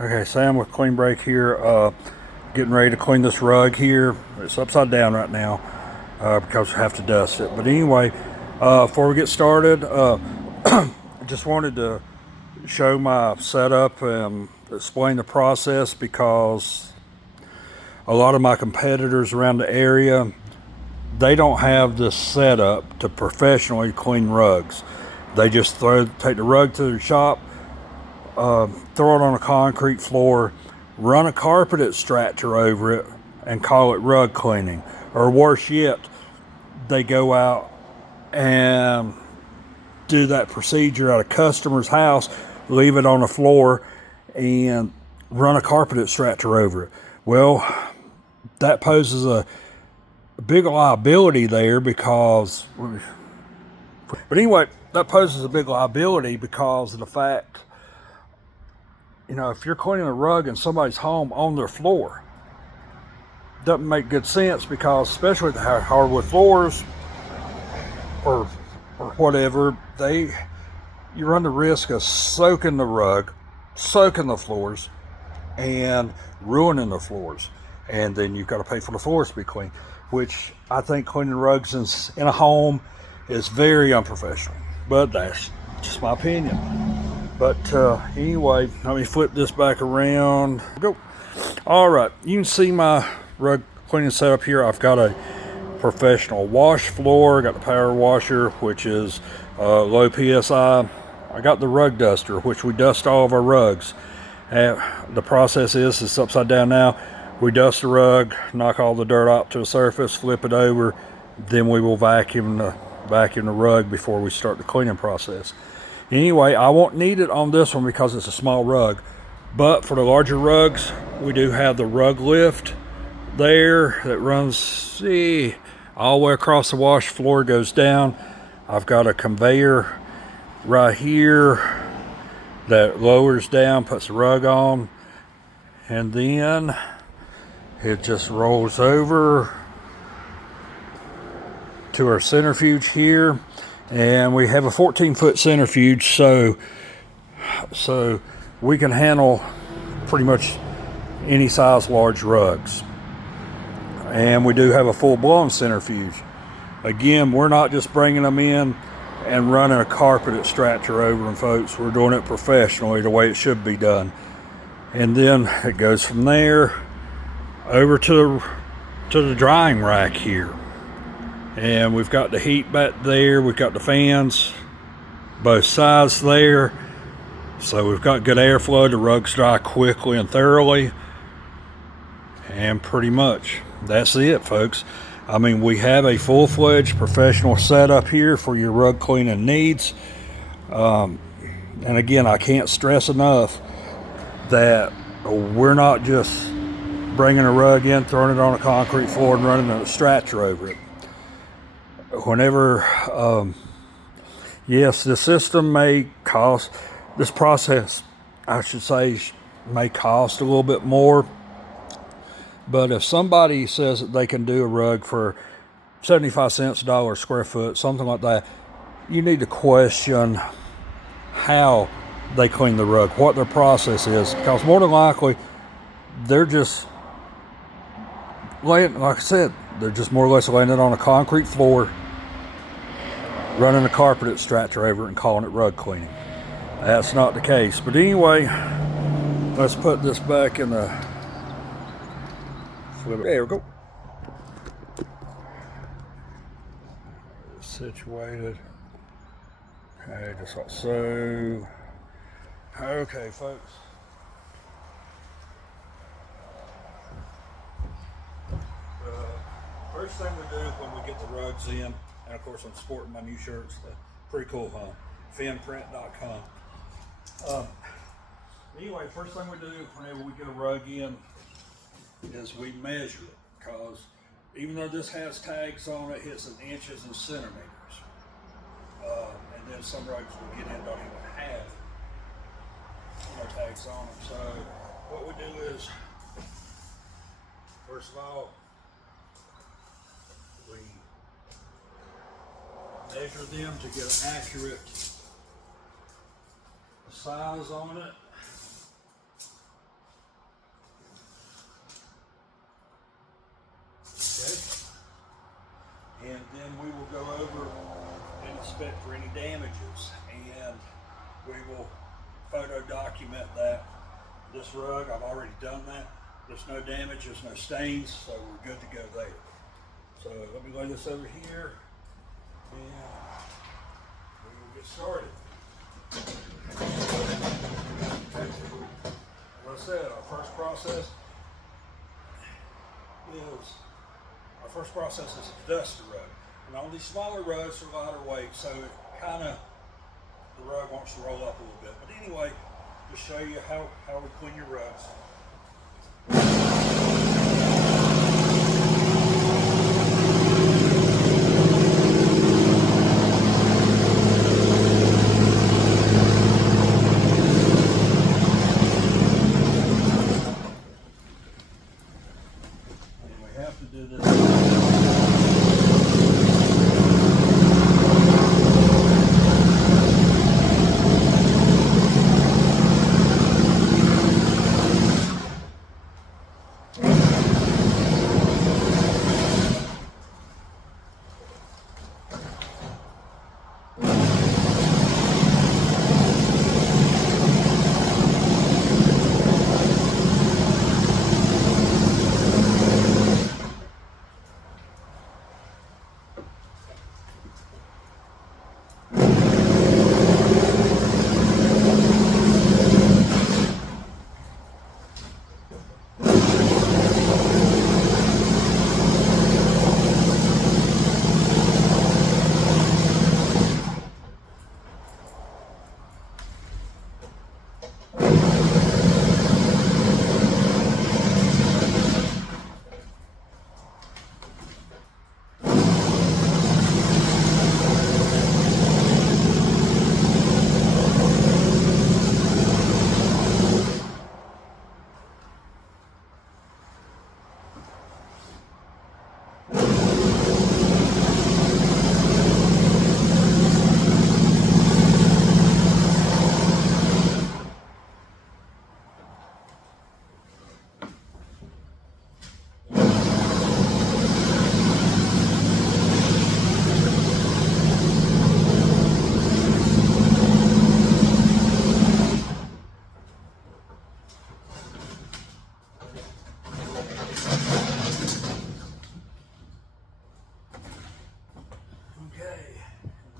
Okay, Sam with Clean Break here. Getting ready to clean this rug here. It's upside down right now because we have to dust it. But anyway, before we get started, I just wanted to show my setup and explain the process because a lot of my competitors around the area, they don't have this setup to professionally clean rugs. They just take the rug to their shop, throw it on a concrete floor, run a carpet extractor over it, and call it rug cleaning. Or worse yet, they go out and do that procedure at a customer's house, leave it on the floor, and run a carpet extractor over it. Well, that poses a big liability there because, but anyway, that poses a big liability because of the fact, if you're cleaning a rug in somebody's home on their floor, doesn't make good sense because especially with the hardwood floors or whatever, you run the risk of soaking the rug, soaking the floors, and ruining the floors. And then you've got to pay for the floors to be cleaned, which I think cleaning rugs in a home is very unprofessional. But that's just my opinion. But anyway, let me flip this back around. Go. All right, you can see my rug cleaning setup here. I've got a professional wash floor. Got the power washer, which is low PSI. I got the rug duster, which we dust all of our rugs. The process is it's upside down now. We dust the rug, knock all the dirt out to the surface, flip it over, then we will vacuum the rug before we start the cleaning process. Anyway, I won't need it on this one because it's a small rug, but for the larger rugs, we do have the rug lift there that runs all the way across the wash floor, goes down. I've got a conveyor right here that lowers down, puts the rug on, and then it just rolls over to our centrifuge here. And we have a 14-foot centrifuge, so we can handle pretty much any size large rugs. And we do have a full-blown centrifuge. Again, we're not just bringing them in and running a carpet extractor over them, folks. We're doing it professionally, the way it should be done. And then it goes from there over to the drying rack here. And we've got the heat back there. We've got the fans both sides there. So we've got good airflow. The rugs dry quickly and thoroughly. And pretty much that's it, folks. I mean, we have a full-fledged professional setup here for your rug cleaning needs. And again, I can't stress enough that we're not just bringing a rug in, throwing it on a concrete floor and running an extractor over it. Whenever, yes, the system may cost, this process, I should say, may cost a little bit more. But if somebody says that they can do a rug for 75 cents, $1 a square foot, something like that, you need to question how they clean the rug, what their process is, because more than likely, they're just laying, like I said, they're just more or less laying it on a concrete floor, running a carpet extractor over it and calling it rug cleaning. That's not the case. But anyway, let's put this back in the flip. There we go. Situated. Okay, just like so. Okay, folks. First thing we do when we get the rugs in, and of course I'm sporting my new shirts, pretty cool, huh? Finprint.com. Anyway, first thing we do whenever we get a rug in is we measure it, because even though this has tags on it, it's in inches and centimeters. And then some rugs we get in don't even have tags on them. So what we do is, first of all, we measure them to get an accurate size on it. for any damages, and we will photo document that. This rug, I've already done that. There's no damage, there's no stains, so we're good to go there. So let me lay this over here, and we will get started. As I said, our first process is to dust the rug. And on these smaller rugs are lighter weight, so it kind of, the rug wants to roll up a little bit. But anyway, to show you how we clean your rugs. And we have to do this.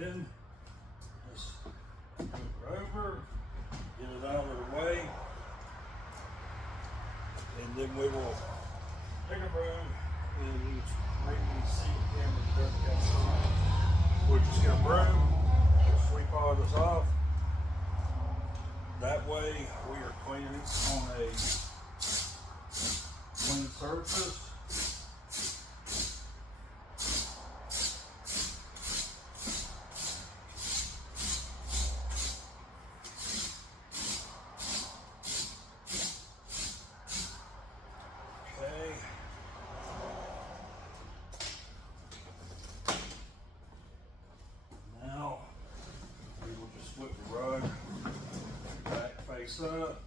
Then just move her over, get it out of the way, and then we will take a broom and maybe see the dirt outside. We'll just get a broom, we'll sweep all this off. That way we are cleaning on a clean surface. Up.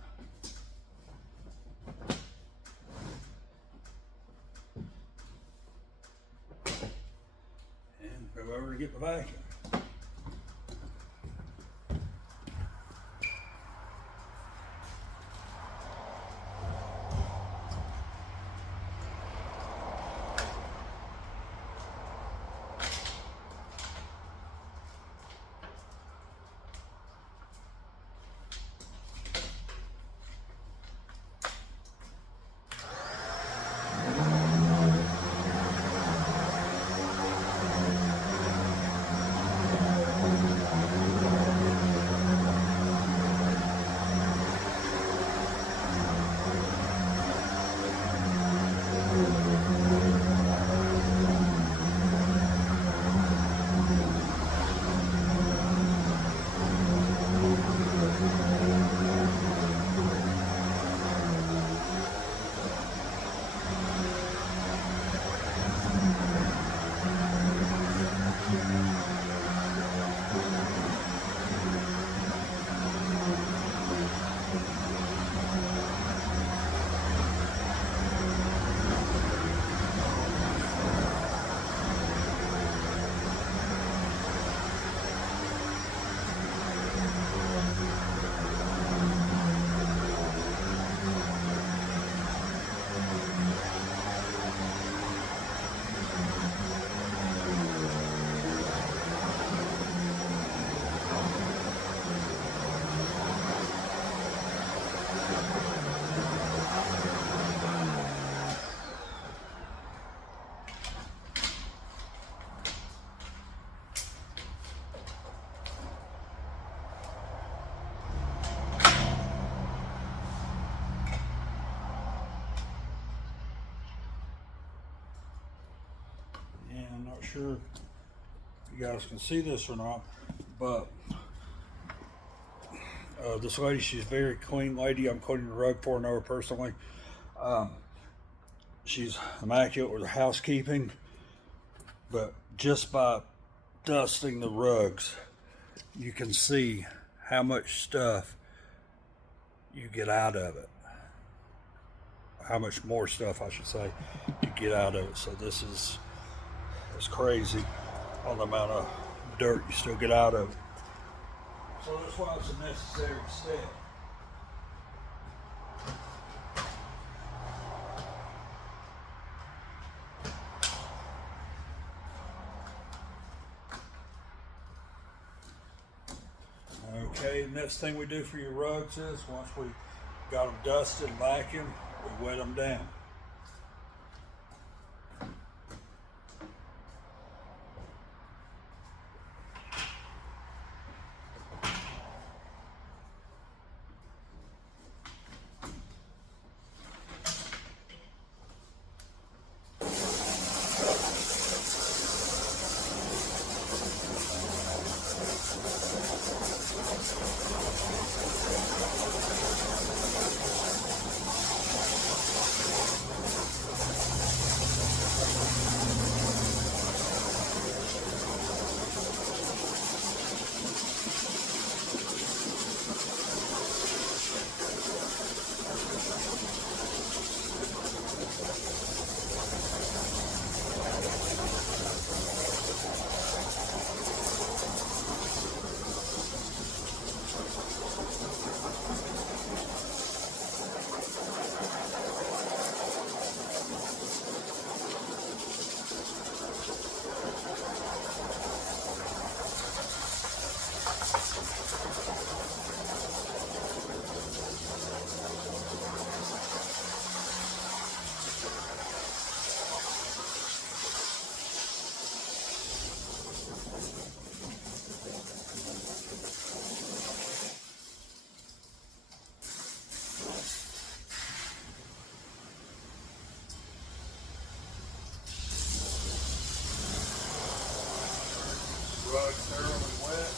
And go over to get the vacuum. not sure if you guys can see this or not, but this lady, she's a very clean lady. I'm cleaning the rug for her, know her personally. She's immaculate with her housekeeping, but just by dusting the rugs, you can see how much stuff you get out of it. How much more stuff, I should say, you get out of it. So this is it's crazy on the amount of dirt you still get out of it. So that's why it's a necessary step. Okay, next thing we do for your rugs is, once we got them dusted and vacuumed, we wet them down. Rug thoroughly wet.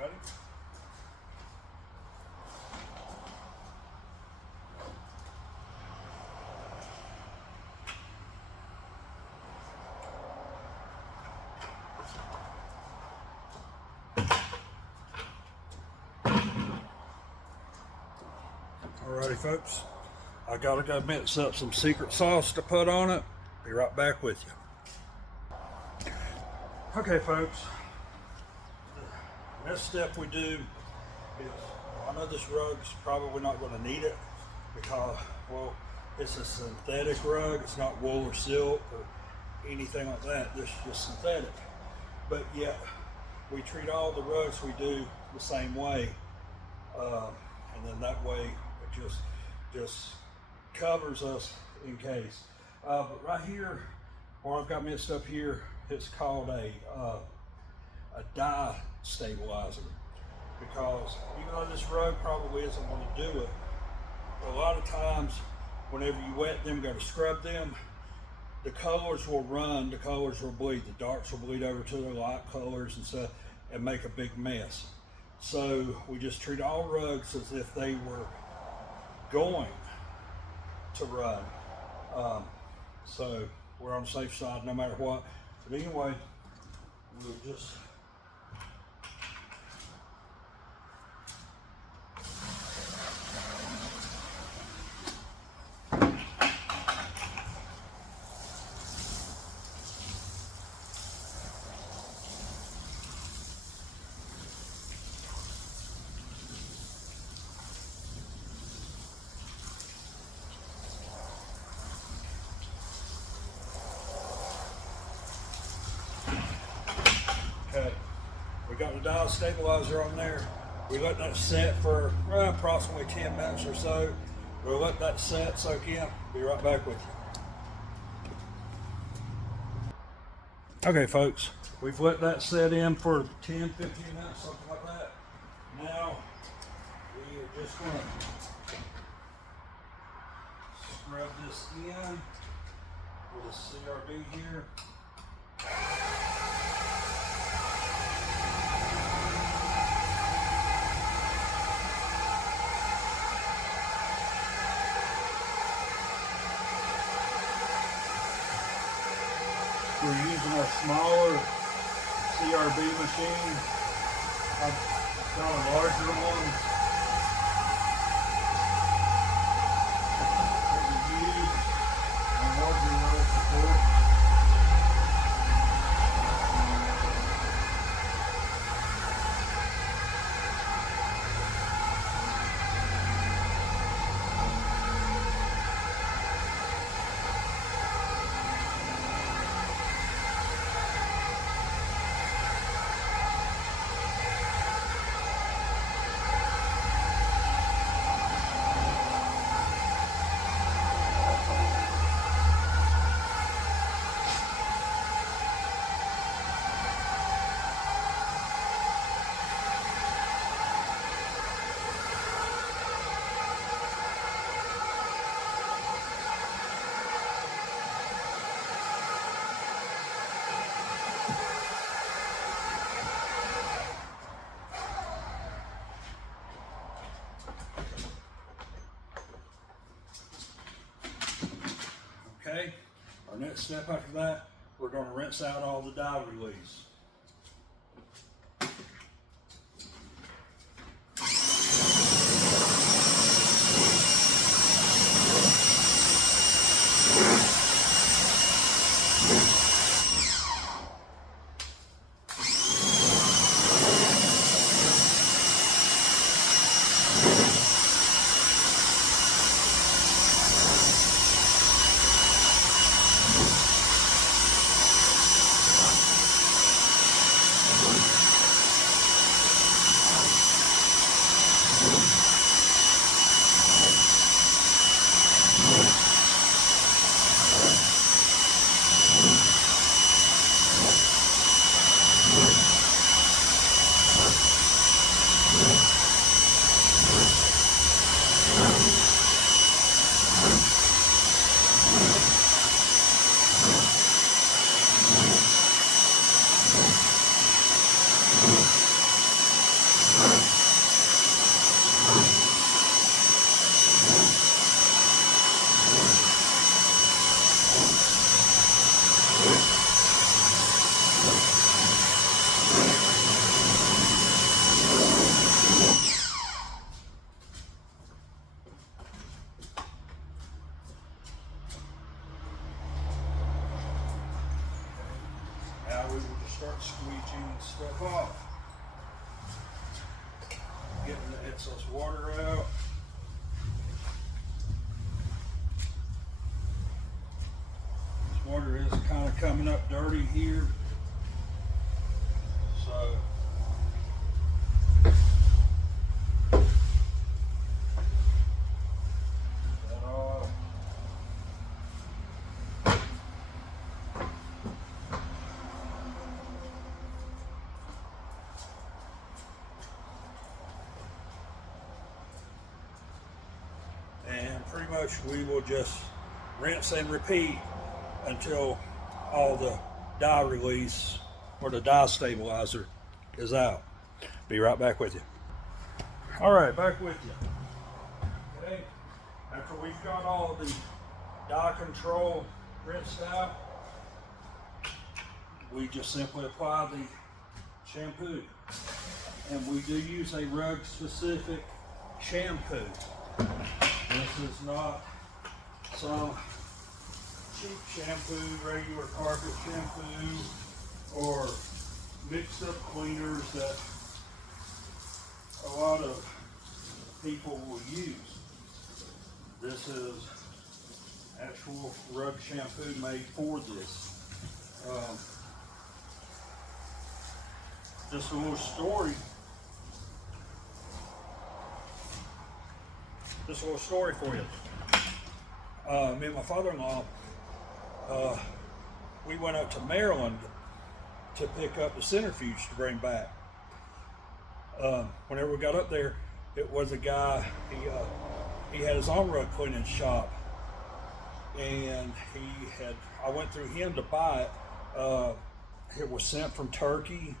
Ready? Alrighty, folks. I gotta go mix up some secret sauce to put on it. Be right back with you. Okay, folks. The next step we do is, I know this rug's probably not going to need it because, well, it's a synthetic rug. It's not wool or silk or anything like that. This is just synthetic. But yet, we treat all the rugs we do the same way, and then that way it just covers us in case. But right here, where I've got mixed up here, it's called a dye stabilizer, because even though this rug probably isn't going to do it, a lot of times whenever you wet them, go to scrub them, the colors will run, the colors will bleed, the darks will bleed over to the light colors and stuff and make a big mess. So we just treat all rugs as if they were going to run. So we're on the safe side no matter what. But anyway, we'll just dial stabilizer on there. We let that set for approximately 10 minutes or so. We'll let that set soak in. Be right back with you. Okay, folks, we've let that set in for 10, 15 minutes, something like that. Now, we are just going to scrub this in with a CRB here. We're using a smaller CRB machine. I've got a larger one that we use on larger roads before. Okay, our next step after that, we're going to rinse out all the dye release. Now we will just start squeegeeing stuff off. Getting the excess water out. This water is kind of coming up dirty here. So that off. And pretty much we will just rinse and repeat until all the dye release or the dye stabilizer is out. Be right back with you. All right, back with you. Okay, after we've got all the dye control rinsed out, we just simply apply the shampoo. And we do use a rug specific shampoo. This is not some cheap shampoo, regular carpet shampoo, or mixed up cleaners that a lot of people will use. This is actual rug shampoo made for this. Just a little story. Just a little story for you. Me and my father-in-law, we went up to Maryland to pick up the centrifuge to bring back. Whenever we got up there, it was a guy. He had his own rug cleaning shop, and I went through him to buy it. It was sent from Turkey,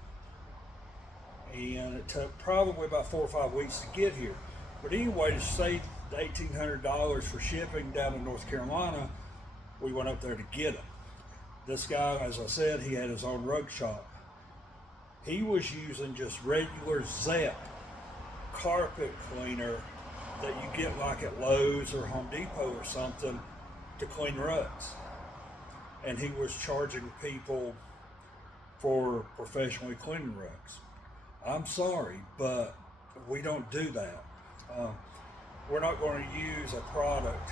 and it took probably about 4 or 5 weeks to get here. But anyway, to save the $1,800 for shipping down in North Carolina, we went up there to get it. This guy, as I said, he had his own rug shop. He was using just regular Zep carpet cleaner that you get like at Lowe's or Home Depot or something to clean rugs. And he was charging people for professionally cleaning rugs. I'm sorry, but we don't do that. We're not going to use a product,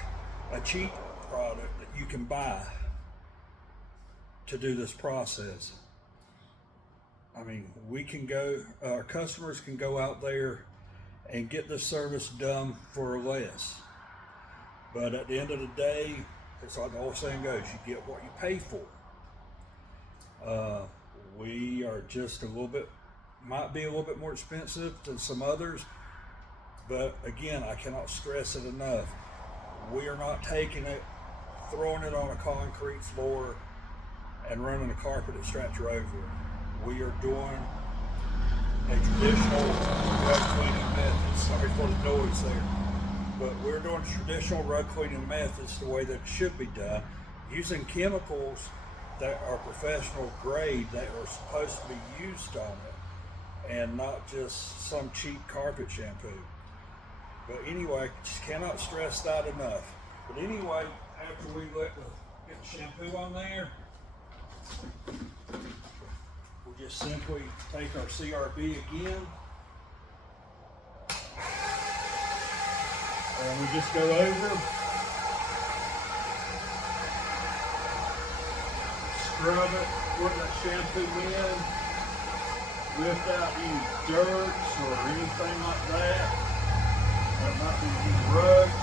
a cheap product that you can buy to do this process. I mean, our customers can go out there and get this service done for less. But at the end of the day, it's like the old saying goes, you get what you pay for. We are just might be a little bit more expensive than some others, but again, I cannot stress it enough. We are not taking it, throwing it on a concrete floor, and running a carpet at Stratcher over it. We are doing a traditional rug cleaning method. Sorry for the noise there. But we're doing traditional rug cleaning methods the way that it should be done, using chemicals that are professional grade that are supposed to be used on it, and not just some cheap carpet shampoo. But anyway, just cannot stress that enough. But anyway, after we get the shampoo on there, we just simply take our CRB again, and we just go over, scrub it, put that shampoo in, lift out any dirts or anything like that. That might be any rugs.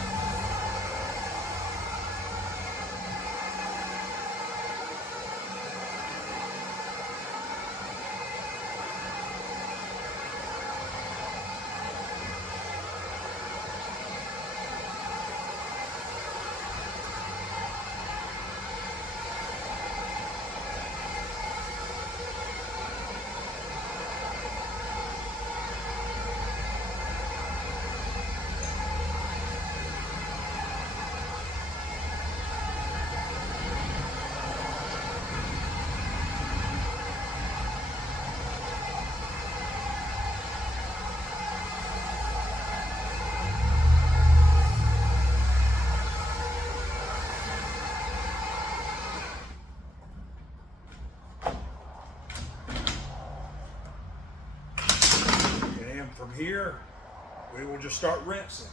From here, we will just start rinsing.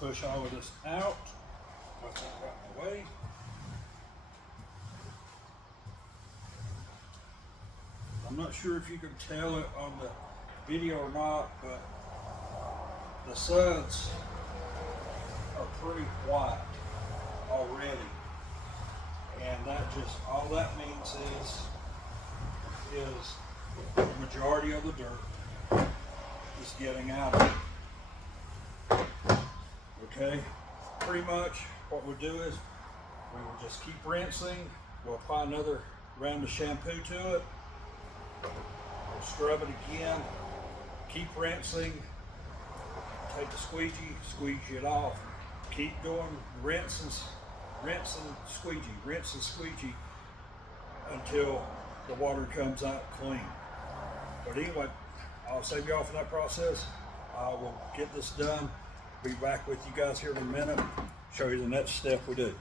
push all of this out. Put that right away. I'm not sure if you can tell it on the video or not, but the suds are pretty white already. And that just, all that means is the majority of the dirt is getting out of it. Okay, pretty much what we'll do is we will just keep rinsing. We'll apply another round of shampoo to it. We'll scrub it again. Keep rinsing. Take the squeegee, squeegee it off. Keep doing rinse and squeegee until the water comes out clean. But anyway, I'll save you all from that process. I will get this done. Be back with you guys here in a minute. Show you the next step we do.